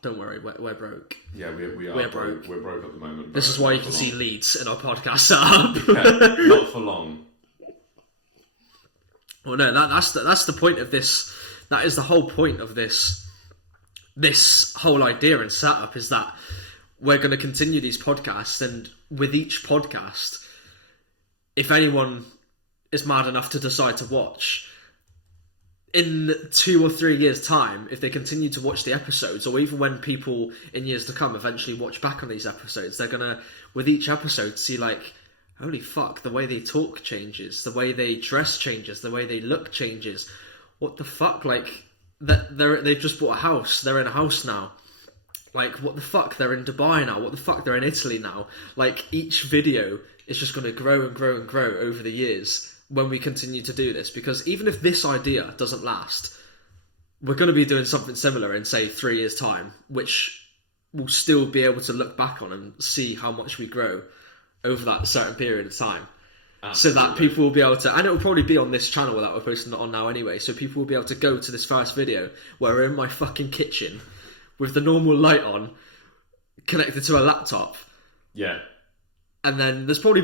Don't worry, we're broke. Yeah, we are. We're broke. We're broke at the moment. This is why you can see Leeds in our podcast setup. Yeah, not for long. Well, no, that's the point of this. That is the whole point of this whole idea and setup, is that we're going to continue these podcasts, and with each podcast, if anyone is mad enough to decide to watch, in 2 or 3 years' time, if they continue to watch the episodes, or even when people in years to come eventually watch back on these episodes, they're going to, with each episode, see like, holy fuck, the way they talk changes, the way they dress changes, the way they look changes. What the fuck? Like, they've just bought a house. They're in a house now. Like, what the fuck? They're in Dubai now. What the fuck? They're in Italy now. Like, each video is just going to grow and grow and grow over the years when we continue to do this. Because even if this idea doesn't last, we're going to be doing something similar in, say, 3 years' time, which we'll still be able to look back on and see how much we grow over that certain period of time. Absolutely. So that people will be able to, and it will probably be on this channel that we're posting it on now anyway, so people will be able to go to this first video where we're in my fucking kitchen with the normal light on, connected to a laptop. Yeah. And then there's probably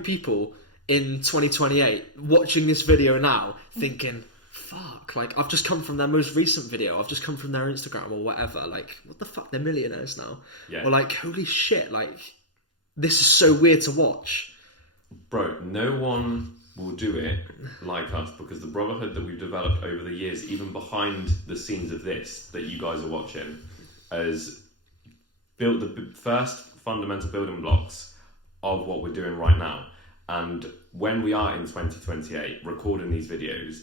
people in 2028 watching this video now thinking, fuck, like, I've just come from their most recent video, I've just come from their Instagram or whatever, like, what the fuck, they're millionaires now. Yeah. Or like, holy shit, like, this is so weird to watch. Bro, no one will do it like us, because the brotherhood that we've developed over the years, even behind the scenes of this that you guys are watching, has built the first fundamental building blocks of what we're doing right now. And when we are in 2028 recording these videos,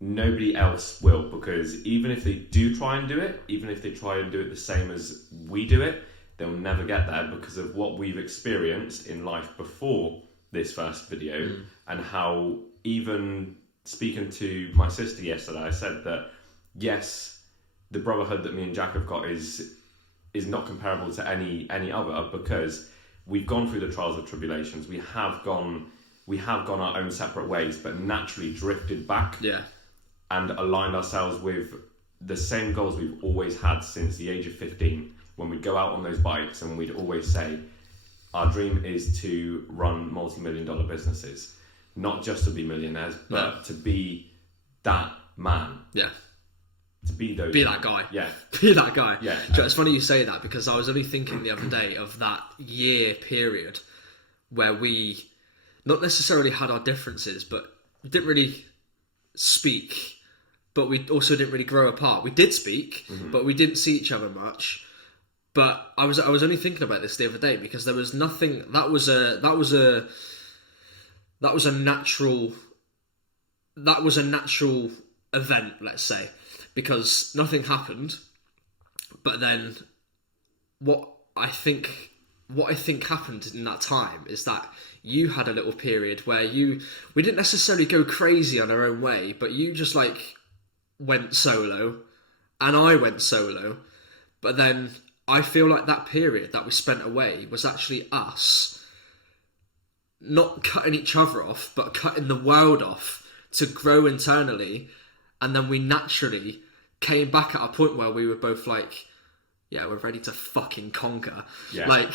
nobody else will, because even if they do try and do it, even if they try and do it the same as we do it, they'll never get there because of what we've experienced in life before this first video. And how, even speaking to my sister yesterday, I said that yes, the brotherhood that me and Jack have got is not comparable to any other, because we've gone through the trials and tribulations. We have gone our own separate ways, but naturally drifted back. Yeah. And aligned ourselves with the same goals we've always had since the age of 15, when we'd go out on those bikes and we'd always say, our dream is to run multi-million-dollar businesses. Not just to be millionaires, but to be that man. Yeah. To be those. Be that guy. Yeah. Be that guy. Yeah. It's funny you say that, because I was only thinking the other day of that year period where we not necessarily had our differences, but we didn't really speak, but we also didn't really grow apart. We did speak, but we didn't see each other much. But I was only thinking about this the other day, because there was nothing that was a natural event, let's say, because nothing happened. But then what I think happened in that time is that you had a little period where we didn't necessarily go crazy on our own way, but you just like went solo and I went solo. But then I feel like that period that we spent away was actually us not cutting each other off, but cutting the world off to grow internally. And then we naturally came back at a point where we were both like, yeah, we're ready to fucking conquer. Yeah. Like,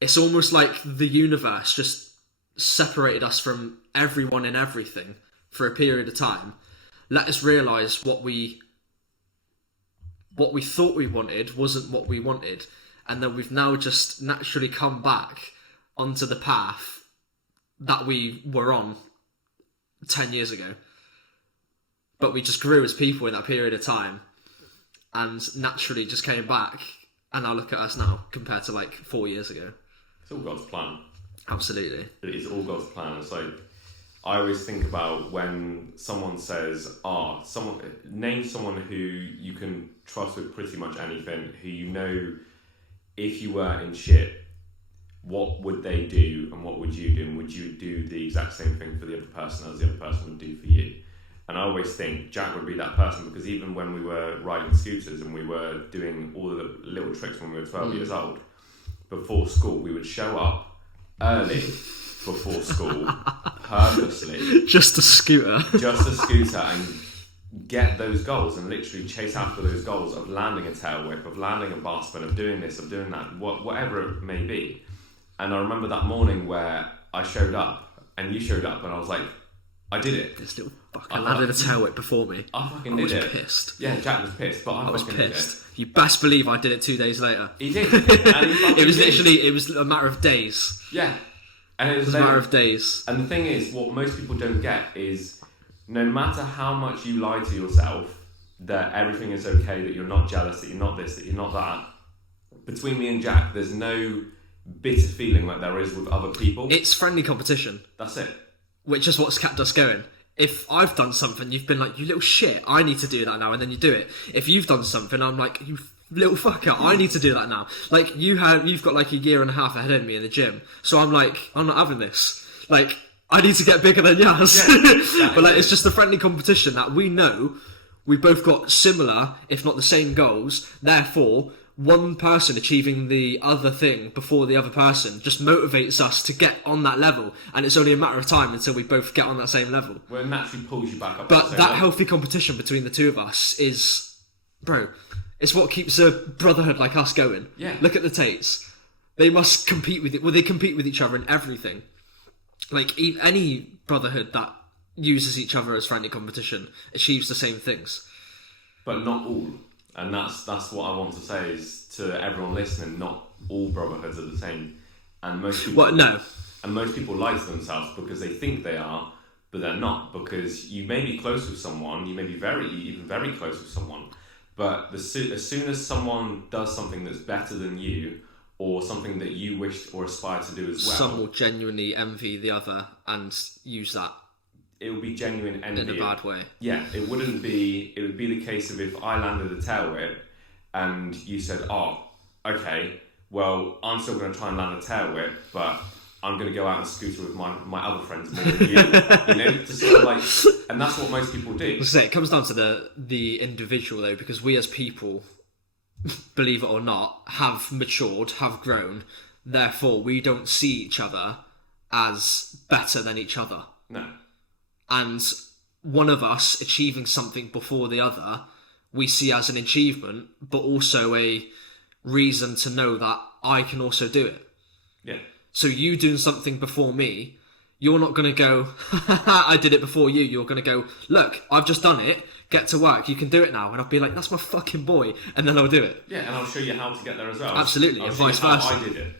it's almost like the universe just separated us from everyone and everything for a period of time. Let us realise what we thought we wanted wasn't what we wanted, and then we've now just naturally come back onto the path that we were on 10 years ago. But we just grew as people in that period of time, and naturally just came back, and now look at us now compared to like 4 years ago. It's all God's plan. Absolutely. It is all God's plan. It's like, I always think about when someone says, name someone who you can trust with pretty much anything, who you know, if you were in shit, what would they do and what would you do? And would you do the exact same thing for the other person as the other person would do for you? And I always think Jack would be that person, because even when we were riding scooters and we were doing all the little tricks when we were 12 years old, before school, we would show up early before school, purposely. Just a scooter. And get those goals and literally chase after those goals of landing a tail whip, of landing a bar spin, of doing this, of doing that, whatever it may be. And I remember that morning where I showed up and you showed up and I was like, I did it. This little fucker landed a tail whip before me. I fucking did it. I was pissed. Yeah, Jack was pissed, but I was fucking pissed. You best believe I did it 2 days later. He did. And he fucking it was did. literally, it was a matter of days. Yeah. And it was a matter of days. And the thing is, what most people don't get is, no matter how much you lie to yourself that everything is okay, that you're not jealous, that you're not this, that you're not that, between me and Jack, there's no bitter feeling like there is with other people. It's friendly competition. That's it. Which is what's kept us going. If I've done something, you've been like, you little shit, I need to do that now, and then you do it. If you've done something, I'm like, you little fucker, I need to do that now. Like, you've got like a year and a half ahead of me in the gym, so I'm like, I'm not having this. Like, I need to get bigger than Yaz. Yeah, but like, it's just a friendly competition that we know we've both got similar, if not the same goals, therefore, one person achieving the other thing before the other person just motivates us to get on that level, and it's only a matter of time until we both get on that same level. Well, it naturally pulls you back up. But that healthy competition between the two of us is, bro, it's what keeps a brotherhood like us going. Yeah. Look at the Tates. They must compete with it. Well, they compete with each other in everything. Like, any brotherhood that uses each other as friendly competition achieves the same things. But not all. And that's what I want to say is to everyone listening, not all brotherhoods are the same. And most people And most people lie to themselves because they think they are, but they're not. Because you may be close with someone, you may be very close with someone, but as soon as someone does something that's better than you, or something that you wish or aspire to do as well, some will genuinely envy the other and use that. It would be genuine envy. In a bad way. Yeah, it would be the case of if I landed a tail whip and you said, oh, okay, well, I'm still going to try and land a tail whip, but I'm going to go out and scooter with my other friends more than you. You know, to sort of like, and that's what most people do. So it comes down to the individual though, because we as people, believe it or not, have matured, have grown, therefore we don't see each other as better than each other. No. And one of us achieving something before the other, we see as an achievement, but also a reason to know that I can also do it. Yeah. So you doing something before me, you're not going to go, I did it before you. You're going to go, look, I've just done it. Get to work. You can do it now. And I'll be like, that's my fucking boy. And then I'll do it. Yeah, and I'll show you how to get there as well. Absolutely, and vice versa. I did it.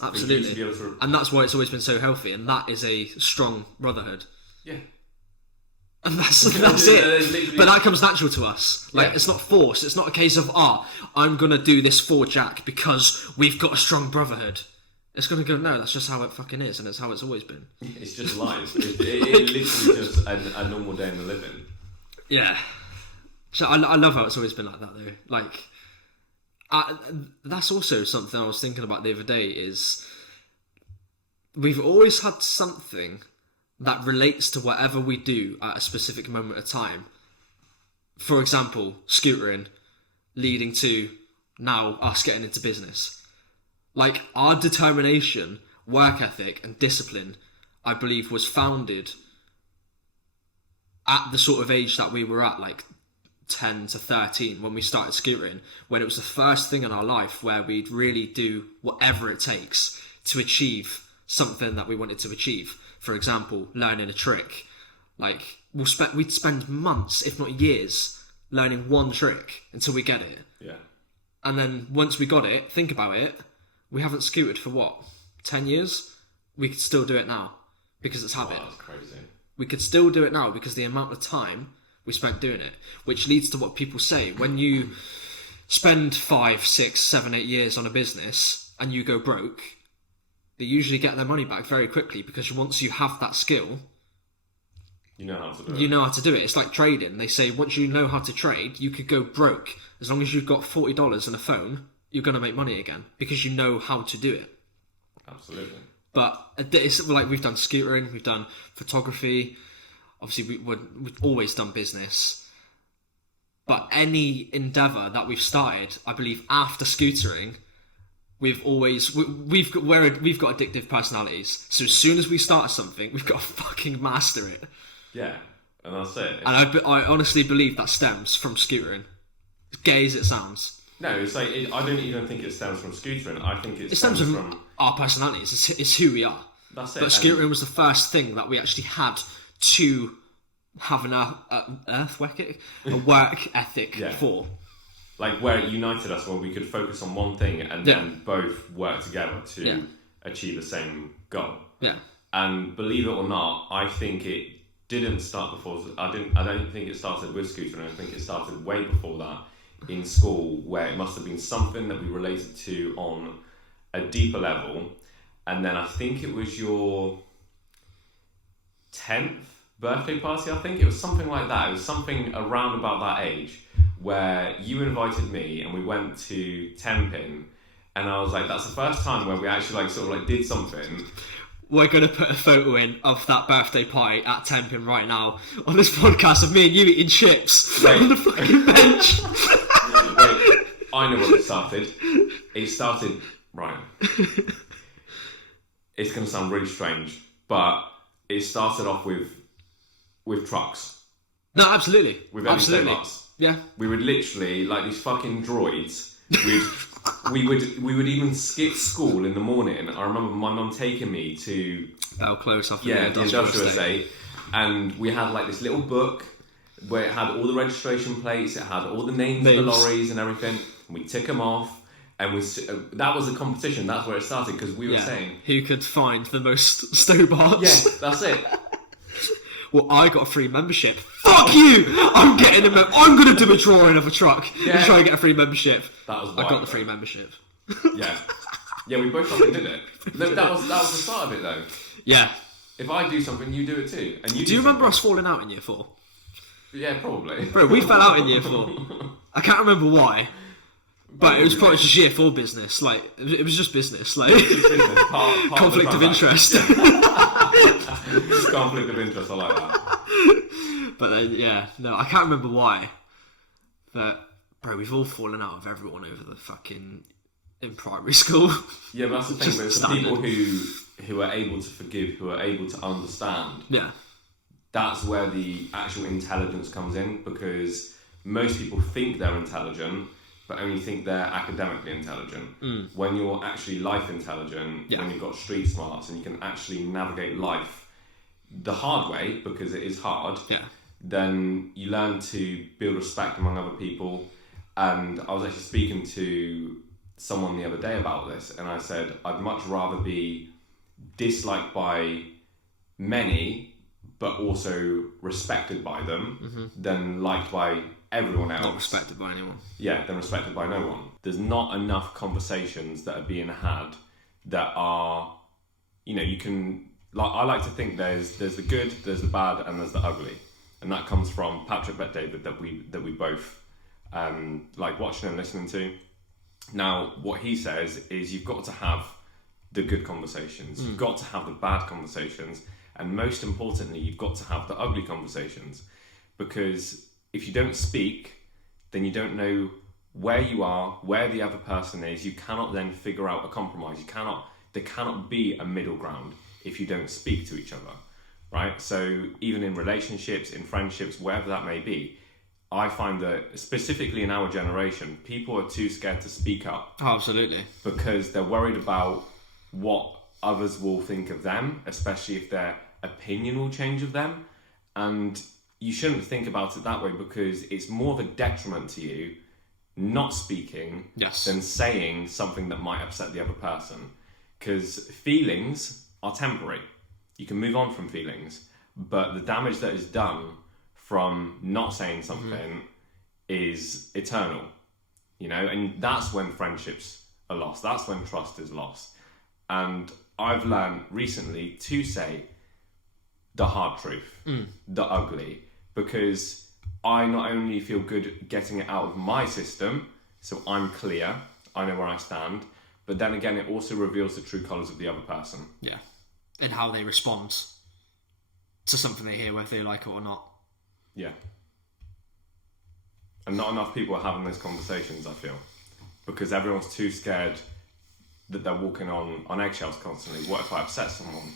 Absolutely. And that's why it's always been so healthy. And that is a strong brotherhood. Yeah. And that's it. But that comes natural to us. Like, it's not forced. It's not a case of, I'm going to do this for Jack because we've got a strong brotherhood. It's going to go, no, that's just how it fucking is, and it's how it's always been. It's just life. It literally just a normal day in the living. Yeah. So I love how it's always been like that, though. Like, that's also something I was thinking about the other day, is we've always had something that relates to whatever we do at a specific moment of time. For example, scootering, leading to now us getting into business. Like, our determination, work ethic and discipline, I believe, was founded at the sort of age that we were at, like 10 to 13, when we started scootering, when it was the first thing in our life where we'd really do whatever it takes to achieve something that we wanted to achieve. For example, learning a trick. Like, we'd spend months, if not years, learning one trick until we get it. Yeah. And then once we got it, think about it, we haven't scooted for 10 years? We could still do it now because it's habit. Oh, that's crazy. We could still do it now because the amount of time we spent doing it, which leads to what people say. When you spend 5, 6, 7, 8 years on a business and you go broke, they usually get their money back very quickly, because once you have that skill, you know how to do it. You know how to do it. It's like trading. They say once you know how to trade, you could go broke. As long as you've got $40 and a phone, you're going to make money again because you know how to do it. Absolutely. But it's like, we've done scootering, we've done photography. Obviously, we've always done business. But any endeavour that we've started, I believe, after scootering, we've got addictive personalities. So as soon as we start something, we've got to fucking master it. Yeah. And that's it. And I honestly believe that stems from scootering. As gay as it sounds. No, it's like, I don't even think it stems from scootering. I think it stems from our personalities. It's who we are. That's it. But scootering was the first thing that we actually had to have an work ethic for. Like, where it united us, where we could focus on one thing and then both work together to achieve the same goal. Yeah. And believe it or not, I think it didn't start before. I don't think it started with scootering. I think it started way before that in school, where it must have been something that we related to on a deeper level. And then I think it was your 10th birthday party. I think it was something like that. It was something around about that age, where you invited me and we went to Tenpin, and I was like, that's the first time where we actually like sort of like did something. We're going to put a photo in of that birthday party at Tenpin right now on this podcast of me and you eating chips on the fucking bench. Wait, I know what it started. It started, Ryan. It's going to sound really strange, but it started off with trucks. No, absolutely. With everyday bus. Yeah. We would literally, like these fucking droids, we would even skip school in the morning. I remember my mum taking me to Close off the industrial estate, and we had like this little book where it had all the registration plates, it had all the names of the lorries and everything, and we tick them off. And that was a competition. That's where it started, because we were saying who could find the most Stobarts. Yeah, that's it. Well, I got a free membership. Fuck you! I'm going to do a drawing of a truck and try and get a free membership. That was wild, I got the free membership. Yeah, we both fucking did it. That was the start of it, though. Yeah. If I do something, you do it too. And do you remember us falling out in year 4? Yeah, probably. Bro, we fell out in year 4. I can't remember why. But it was probably just year 4 business. Like, it was just business. Like, part conflict of interest. Conflict of interest, I like that. But then, I can't remember why. But, bro, we've all fallen out of everyone over the fucking in primary school. Yeah, but that's the thing. There's the people who are able to forgive, who are able to understand. Yeah. That's where the actual intelligence comes in, because most people think they're intelligent, but only think they're academically intelligent. When you're actually life intelligent, when you've got street smarts and you can actually navigate life the hard way, because it is hard, then you learn to build respect among other people. And I was actually speaking to someone the other day about this, and I said, I'd much rather be disliked by many, but also respected by them, than liked by everyone else. Not respected by anyone. Yeah, than respected by no one. There's not enough conversations that are being had that are, you can, like, I like to think there's the good, there's the bad, and there's the ugly. And that comes from Patrick Bet-David that we both like watching and listening to. Now, what he says is you've got to have the good conversations, you've got to have the bad conversations, and most importantly, you've got to have the ugly conversations. Because if you don't speak, then you don't know where you are, where the other person is. You cannot then figure out a compromise. There cannot be a middle ground if you don't speak to each other, right? So even in relationships, in friendships, wherever that may be, I find that specifically in our generation, people are too scared to speak up. Oh, absolutely. Because they're worried about what others will think of them, especially if their opinion will change of them. And you shouldn't think about it that way, because it's more of a detriment to you not speaking than saying something that might upset the other person. Because feelings are temporary. You can move on from feelings, but the damage that is done from not saying something is eternal, and that's when friendships are lost. That's when trust is lost. And I've learned recently to say the hard truth, the ugly, because I not only feel good getting it out of my system, so I'm clear, I know where I stand, but then again, it also reveals the true colours of the other person. Yeah. And how they respond to something they hear, whether they like it or not. Yeah. And not enough people are having those conversations, I feel. Because everyone's too scared that they're walking on eggshells constantly. What if I upset someone?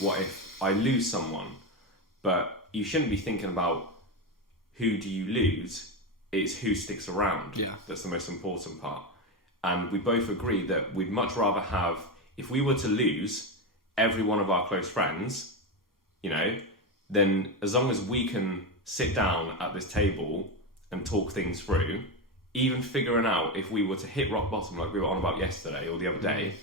What if I lose someone? But you shouldn't be thinking about who do you lose. It's who sticks around. Yeah. That's the most important part. And we both agree that we'd much rather have, if we were to lose every one of our close friends, you know, then as long as we can sit down at this table and talk things through, even figuring out if we were to hit rock bottom, like we were on about yesterday or the other day,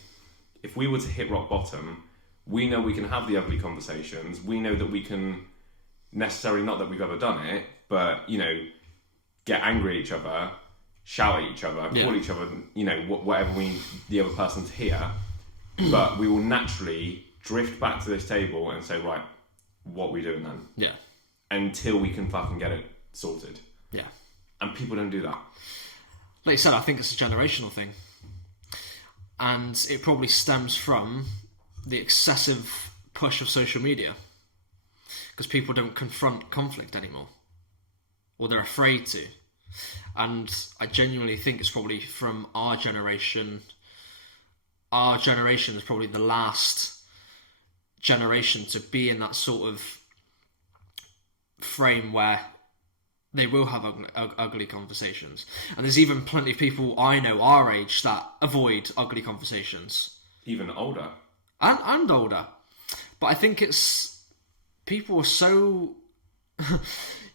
if we were to hit rock bottom, we know we can have the ugly conversations. We know that we can necessarily, not that we've ever done it, but, you know, get angry at each other, shout at each other, call each other, you know, whatever we need the other person to hear. But we will naturally drift back to this table and say, right, what are we doing then? Yeah. Until we can fucking get it sorted. Yeah. And people don't do that. Like you said, I think it's a generational thing. And it probably stems from the excessive push of social media. Because people don't confront conflict anymore. Or they're afraid to. And I genuinely think it's probably from our generation. Our generation is probably the last generation to be in that sort of frame where they will have ugly conversations. And there's even plenty of people I know our age that avoid ugly conversations. Even older. And older. But I think it's... People are so...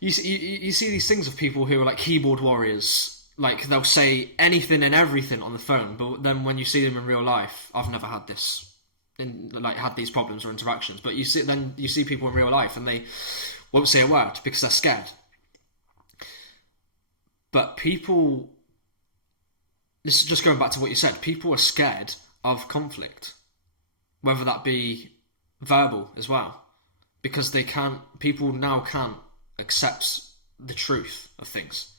you see these things of people who are like keyboard warriors. Like, they'll say anything and everything on the phone, but then when you see them in real life... I've never had this... had these problems or interactions, but you see people in real life and they won't say a word because they're scared. But people, this is just going back to what you said, people are scared of conflict, whether that be verbal as well, because people now can't accept the truth of things.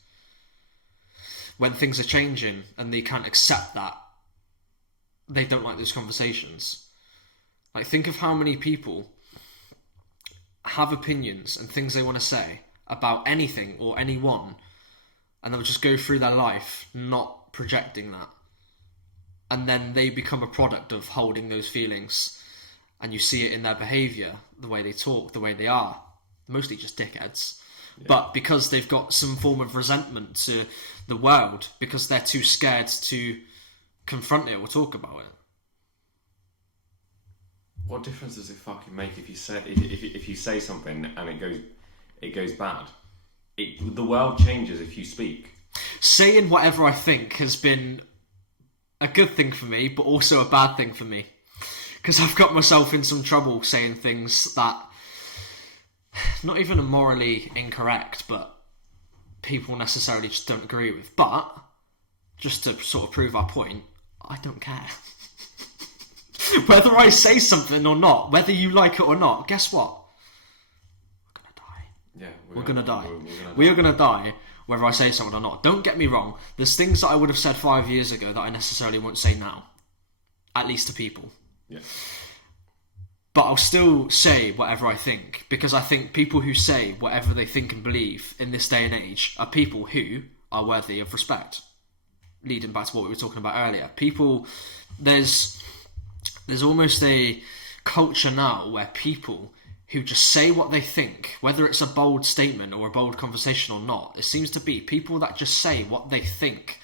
When things are changing and they can't accept that, they don't like those conversations. Like, think of how many people have opinions and things they want to say about anything or anyone, and they'll just go through their life not projecting that. And then they become a product of holding those feelings, and you see it in their behaviour, the way they talk, the way they are. Mostly just dickheads. Yeah. But because they've got some form of resentment to the world, because they're too scared to confront it or talk about it. What difference does it fucking make if you say something and it goes bad? The world changes if you speak. Saying whatever I think has been a good thing for me, but also a bad thing for me, because I've got myself in some trouble saying things that not even are morally incorrect, but people necessarily just don't agree with. But just to sort of prove our point, I don't care. Whether I say something or not, whether you like it or not, guess what? We're gonna die. Yeah, we're gonna die. We are gonna die, whether I say something or not. Don't get me wrong. There's things that I would have said 5 years ago that I necessarily won't say now. At least to people. Yeah. But I'll still say whatever I think, because I think people who say whatever they think and believe in this day and age are people who are worthy of respect. Leading back to what we were talking about earlier. People, there's almost a culture now where people who just say what they think, whether it's a bold statement or a bold conversation or not, it seems to be people that just say what they think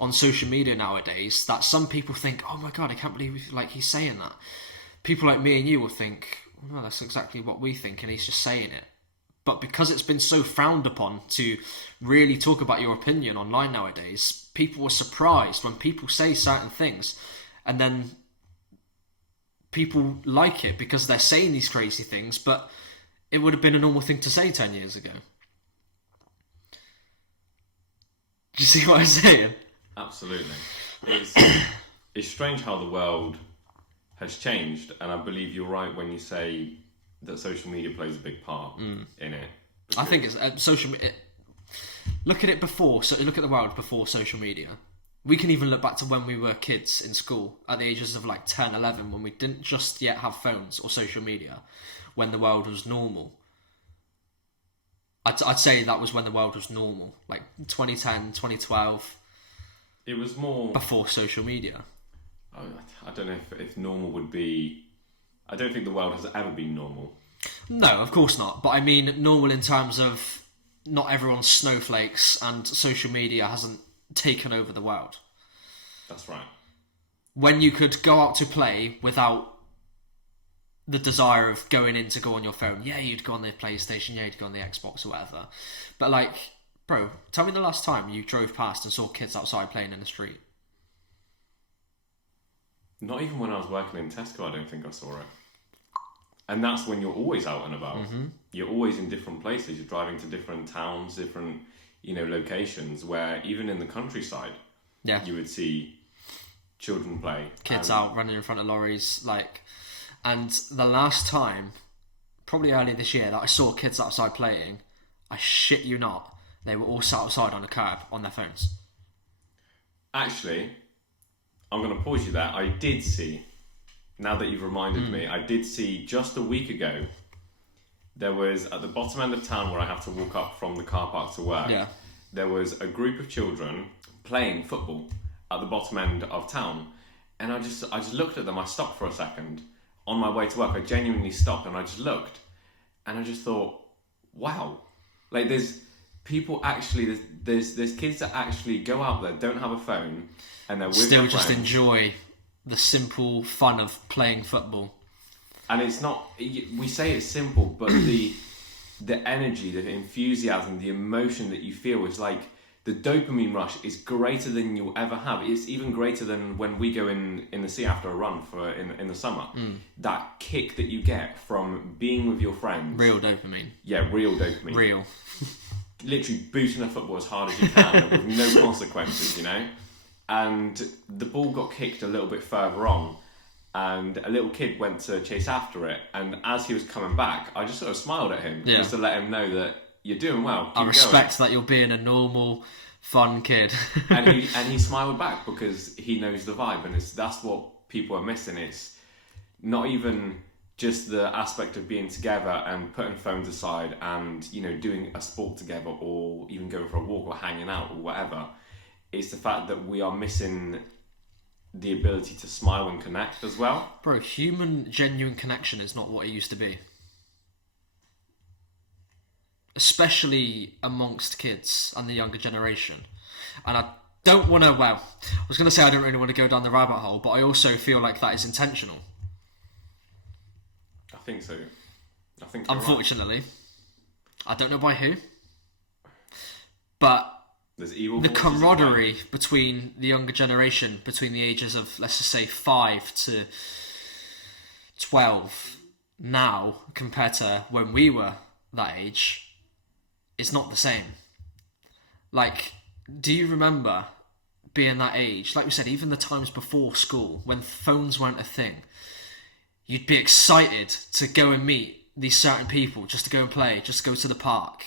on social media nowadays, that some people think, oh my god, I can't believe he's saying that. People like me and you will think, well, that's exactly what we think and he's just saying it. But because it's been so frowned upon to really talk about your opinion online nowadays, people are surprised when people say certain things, and then people like it because they're saying these crazy things, but it would have been a normal thing to say 10 years ago. Do you see what I'm saying? Absolutely. It's strange how the world has changed, and I believe you're right when you say that social media plays a big part in it. I think it's social media. Look at it before. So look at the world before social media. We can even look back to when we were kids in school at the ages of like 10, 11, when we didn't just yet have phones or social media, when the world was normal. I'd say that was when the world was normal, like 2010, 2012. It was more before social media. I don't know if normal would be... I don't think the world has ever been normal. No, of course not. But I mean normal in terms of not everyone's snowflakes and social media hasn't taken over the world. That's right. When you could go out to play without the desire of going in to go on your phone. Yeah, you'd go on the PlayStation, yeah, you'd go on the Xbox or whatever. But like, bro, tell me the last time you drove past and saw kids outside playing in the street. Not even when I was working in Tesco, I don't think I saw it. And that's when you're always out and about. Mm-hmm. You're always in different places. You're driving to different towns, different, locations where even in the countryside, you would see children play. Kids out running in front of lorries, like... And the last time, probably early this year, that I saw kids outside playing, I shit you not, they were all sat outside on a curb on their phones. Actually, I'm going to pause you there. I did see, now that you've reminded me, I did see just a week ago, there was at the bottom end of town where I have to walk up from the car park to work, there was a group of children playing football at the bottom end of town. And I just looked at them, I stopped for a second. On my way to work, I genuinely stopped and I just looked and I just thought, wow, like there's people actually, there's kids that actually go out there, don't have a phone, and they're with still their just friends. Enjoy the simple fun of playing football. And it's not, we say it's simple, but the energy, the enthusiasm, the emotion that you feel is like, the dopamine rush is greater than you'll ever have. It's even greater than when we go in the sea after a run in the summer. That kick that you get from being with your friends. Real dopamine. Yeah, real dopamine. Real. Literally booting a football as hard as you can with no consequences, And the ball got kicked a little bit further on and a little kid went to chase after it. And as he was coming back, I just sort of smiled at him just to let him know that you're doing well. I respect that you're being a normal, fun kid. and he smiled back because he knows the vibe, and that's what people are missing. It's not even just the aspect of being together and putting phones aside and doing a sport together or even going for a walk or hanging out or whatever. It's the fact that we are missing the ability to smile and connect as well. Bro, human genuine connection is not what it used to be. Especially amongst kids and the younger generation. And I don't want to, I was going to say I don't really want to go down the rabbit hole, but I also feel like that is intentional. I think so. Unfortunately. Right. I don't know by who. But there's evil the camaraderie between the younger generation, between the ages of, let's just say, 5 to 12, now, compared to when we were that age, it's not the same. Like, do you remember being that age? Like we said, even the times before school, when phones weren't a thing, you'd be excited to go and meet these certain people, just to go and play, just to go to the park.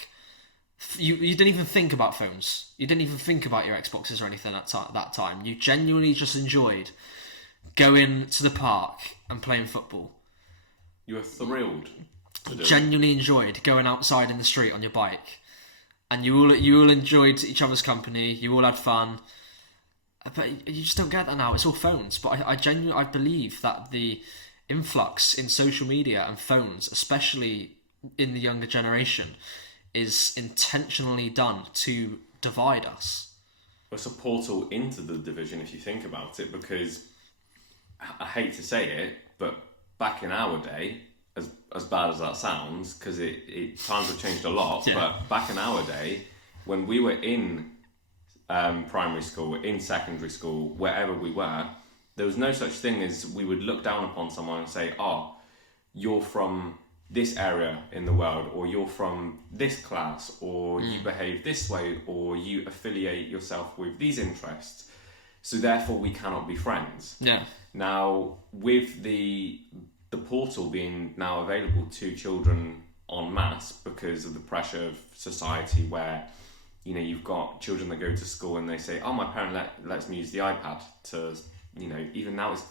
You didn't even think about phones. You didn't even think about your Xboxes or anything at that time. You genuinely just enjoyed going to the park and playing football. You were thrilled. Genuinely enjoyed going outside in the street on your bike. And you all enjoyed each other's company. You all had fun. But you just don't get that now. It's all phones. But I genuinely believe that the influx in social media and phones, especially in the younger generation, is intentionally done to divide us. It's a portal into the division if you think about it, because I hate to say it, but back in our day, as bad as that sounds, because times have changed a lot, but back in our day, when we were in primary school, in secondary school, wherever we were, there was no such thing as we would look down upon someone and say, oh, you're from this area in the world, or you're from this class, or you behave this way, or you affiliate yourself with these interests, so therefore we cannot be friends. Yeah. Now, with the portal being now available to children en masse because of the pressure of society, where you've got children that go to school and they say, oh, my parent lets me use the iPad to, even now it's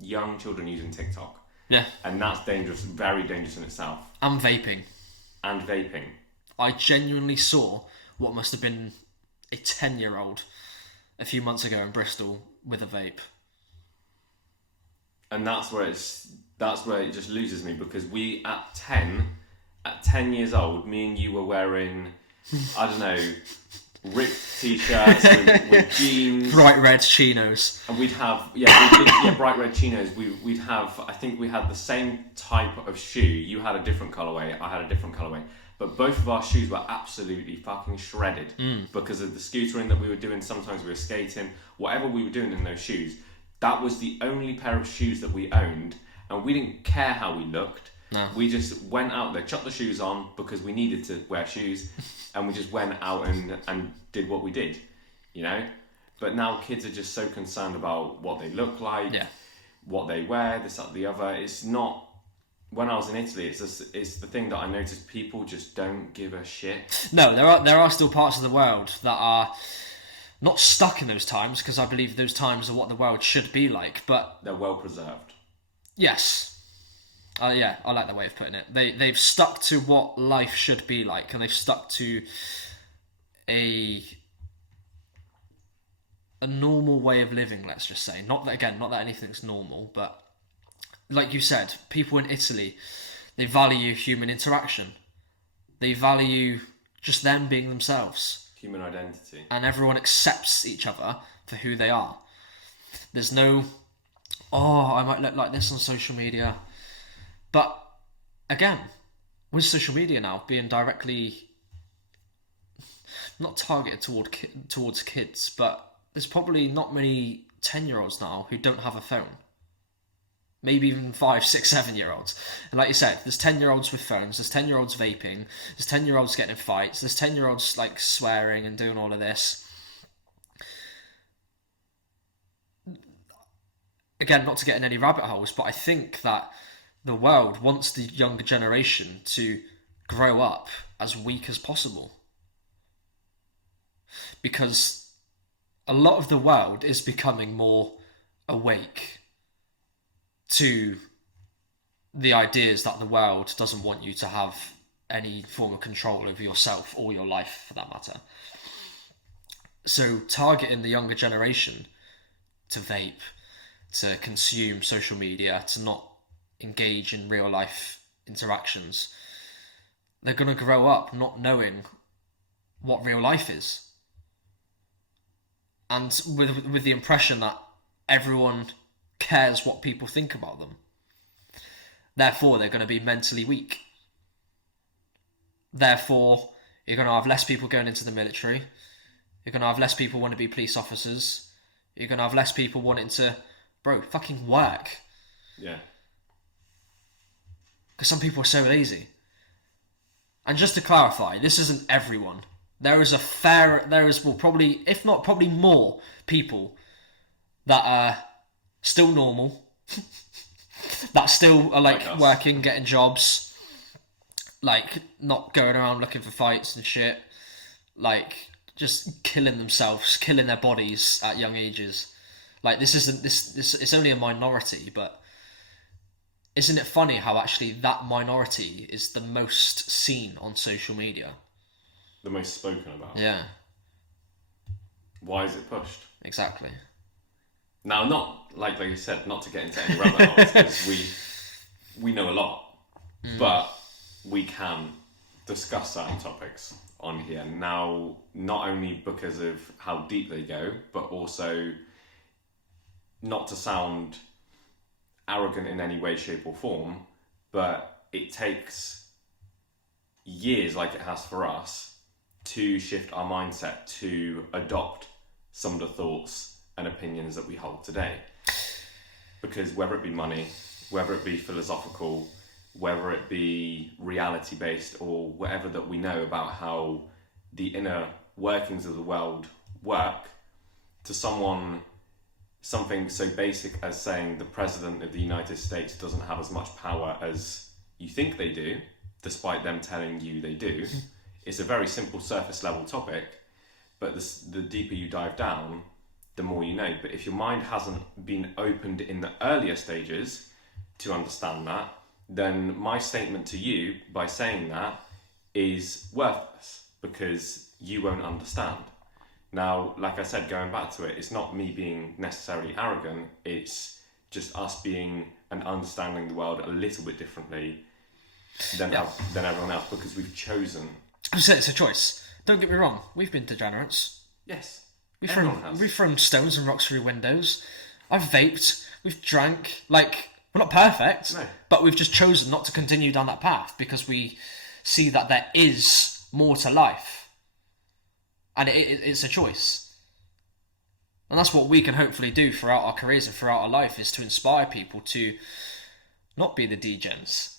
young children using TikTok. Yeah. And that's dangerous, very dangerous in itself. And vaping. I genuinely saw what must have been a 10-year-old a few months ago in Bristol with a vape. And that's where it's that's where it just loses me, because we at 10 years old, me and you were wearing, I don't know, ripped t-shirts with jeans, bright red chinos, and we'd have bright red chinos. We'd have, I think we had the same type of shoe. You had a different colorway, I had a different colorway, but both of our shoes were absolutely fucking shredded because of the scootering that we were doing. Sometimes we were skating, whatever we were doing in those shoes. That was the only pair of shoes that we owned, and we didn't care how we looked. No. We just went out there, chucked the shoes on because we needed to wear shoes, and we just went out and did what we did, you know? But now kids are just so concerned about what they look like, what they wear, this, that, the other. It's not... When I was in Italy, it's the thing that I noticed, people just don't give a shit. No, there are still parts of the world that are not stuck in those times, because I believe those times are what the world should be like, but... They're well preserved. Yes. Yeah, I like that way of putting it. They've stuck to what life should be like, and they've stuck to a normal way of living, let's just say. Not that anything's normal, but like you said, people in Italy, they value human interaction. They value just them being themselves. Human identity. And everyone accepts each other for who they are. There's no, I might look like this on social media. But again, with social media now being directly not targeted towards kids, but there's probably not many 10-year-olds now who don't have a phone. Maybe even 5, 6, 7-year-olds. And like you said, there's 10-year-olds with phones, there's 10-year-olds vaping, there's 10-year-olds getting in fights, there's 10-year-olds like swearing and doing all of this. Again, not to get in any rabbit holes, but I think that the world wants the younger generation to grow up as weak as possible. Because a lot of the world is becoming more awake to the ideas that the world doesn't want you to have any form of control over yourself or your life, for that matter. So targeting the younger generation to vape, to consume social media, to not engage in real life interactions, they're going to grow up not knowing what real life is, and with the impression that everyone cares what people think about them. Therefore, they're going to be mentally weak. Therefore, you're going to have less people going into the military. You're going to have less people wanting to be police officers. You're going to have less people wanting to, fucking work. Yeah. Because some people are so lazy. And just to clarify, this isn't everyone. There is probably, if not probably more people that are still normal, that still are like working, getting jobs, like not going around looking for fights and shit, like just killing themselves, killing their bodies at young ages. Like this it's only a minority, but isn't it funny how actually that minority is the most seen on social media? The most spoken about. Yeah. Why is it pushed? Exactly. Now, not like you said, not to get into any rabbit holes, because we know a lot, but we can discuss certain topics on here now, not only because of how deep they go, but also not to sound arrogant in any way, shape or form, but it takes years, like it has for us, to shift our mindset to adopt some of the thoughts and opinions that we hold today. Because whether it be money, whether it be philosophical, whether it be reality based, or whatever that we know about how the inner workings of the world work, to something so basic as saying the President of the United States doesn't have as much power as you think they do, despite them telling you they do. It's a very simple surface level topic, but the deeper you dive down, the more you know. But if your mind hasn't been opened in the earlier stages to understand that, then my statement to you by saying that is worthless, because you won't understand. Now, like I said, going back to it, it's not me being necessarily arrogant, it's just us being and understanding the world a little bit differently than everyone else, because we've chosen. I say it's a choice. Don't get me wrong. We've been degenerates. Yes. We've thrown stones and rocks through windows. I've vaped. We've drank. Like, we're not perfect, but we've just chosen not to continue down that path because we see that there is more to life. And it's a choice. And that's what we can hopefully do throughout our careers and throughout our life, is to inspire people to not be the degens.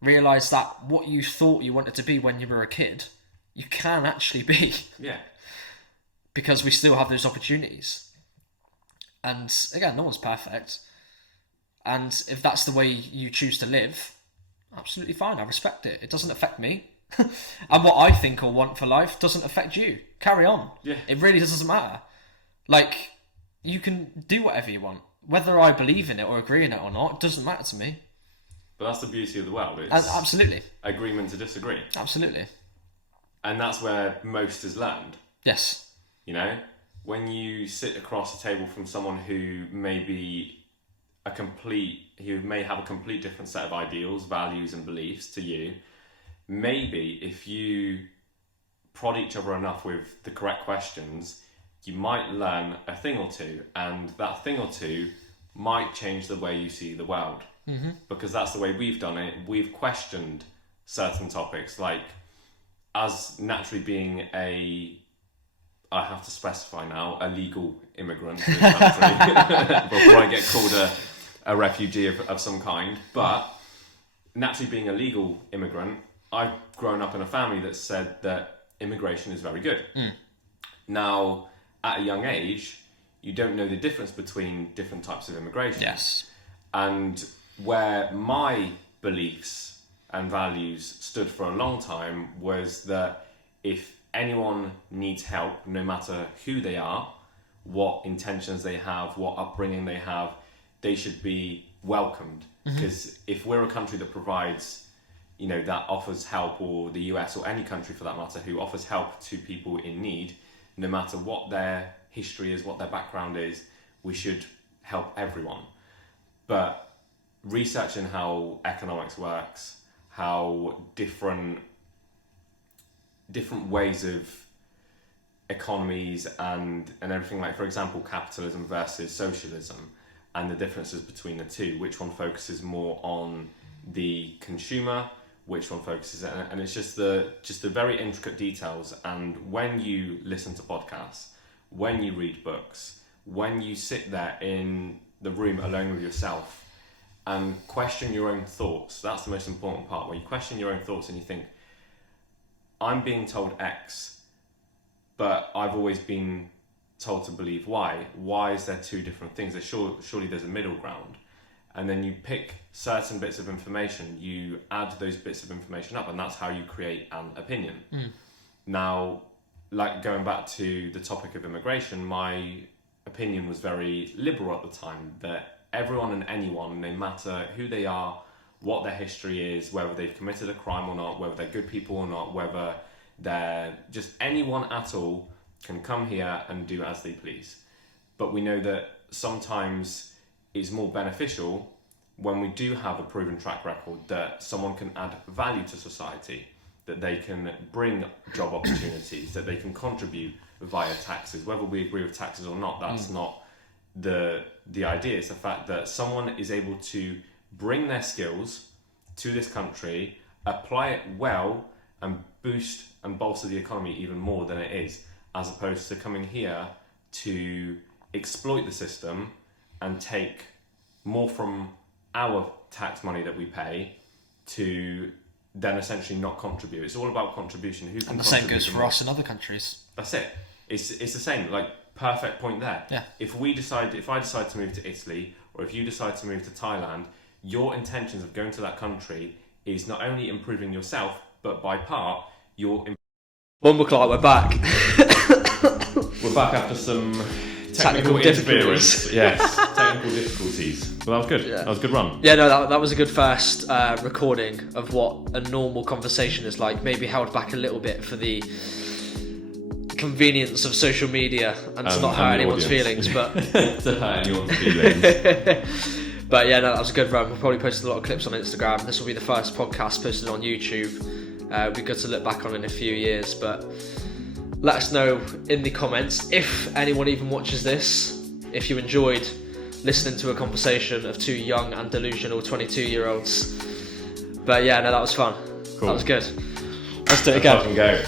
Realise that what you thought you wanted to be when you were a kid, you can actually be. Yeah. Because we still have those opportunities. And again, no one's perfect. And if that's the way you choose to live, absolutely fine. I respect it. It doesn't affect me. And what I think or want for life doesn't affect you. Carry on. Yeah. It really doesn't matter. Like, you can do whatever you want. Whether I believe in it or agree in it or not, it doesn't matter to me. But that's the beauty of the world. It's absolutely. Agreement to disagree. Absolutely. And that's where most is learned. Yes. You know, when you sit across a table from someone who may be who may have a complete different set of ideals, values and beliefs to you, maybe if you prod each other enough with the correct questions, you might learn a thing or two, and that thing or two might change the way you see the world. Mm-hmm. Because that's the way we've done it. We've questioned certain topics, like, as naturally being I have to specify now, a legal immigrant to this country before I get called a refugee of some kind. But naturally being a legal immigrant, I've grown up in a family that said that immigration is very good. Mm. Now, at a young age, you don't know the difference between different types of immigration. Yes. And where my beliefs and values stood for a long time was that if anyone needs help, no matter who they are, what intentions they have, what upbringing they have, they should be welcomed. Because if we're a country that provides, that offers help, or the US or any country for that matter, who offers help to people in need, no matter what their history is, what their background is, we should help everyone. But researching how economics works, how different ways of economies and everything, like, for example, capitalism versus socialism, and the differences between the two, which one focuses more on the consumer, which one focuses, and it's just the very intricate details. And when you listen to podcasts, when you read books, when you sit there in the room alone with yourself and question your own thoughts, that's the most important part. When you question your own thoughts and you think, I'm being told X, but I've always been told to believe Y. Why is there two different things? Surely there's a middle ground. And then you pick certain bits of information, you add those bits of information up, and that's how you create an opinion. Mm. Now, like, going back to the topic of immigration, my opinion was very liberal at the time, that everyone and anyone, no matter who they are, what their history is, whether they've committed a crime or not, whether they're good people or not, whether they're just anyone at all, can come here and do as they please. But we know that sometimes it's more beneficial when we do have a proven track record that someone can add value to society, that they can bring job opportunities, that they can contribute via taxes. Whether we agree with taxes or not, that's not the idea. It's the fact that someone is able to bring their skills to this country, apply it well, and boost and bolster the economy even more than it is, as opposed to coming here to exploit the system and take more from our tax money that we pay to then essentially not contribute. It's all about contribution. Who can and the same goes for us in other countries. That's it. It's the same. Like, perfect point there. Yeah. If I decide to move to Italy, or if you decide to move to Thailand, your intentions of going to that country is not only improving yourself, but by part, you're... 1 o'clock, we're back. We're back after some technical difficulties. Yes, technical difficulties. Well, that was good. Yeah. That was a good run. Yeah, no, that was a good first recording of what a normal conversation is like. Maybe held back a little bit for the convenience of social media and to not hurt anyone's feelings, but to hurt anyone's feelings. But yeah, no, that was a good run. We'll probably post a lot of clips on Instagram. This will be the first podcast posted on YouTube. It'll be good to look back on in a few years. But let us know in the comments if anyone even watches this, if you enjoyed listening to a conversation of two young and delusional 22-year-olds. But yeah, no, that was fun. Cool. That was good. Let's do it again. Let's fucking go.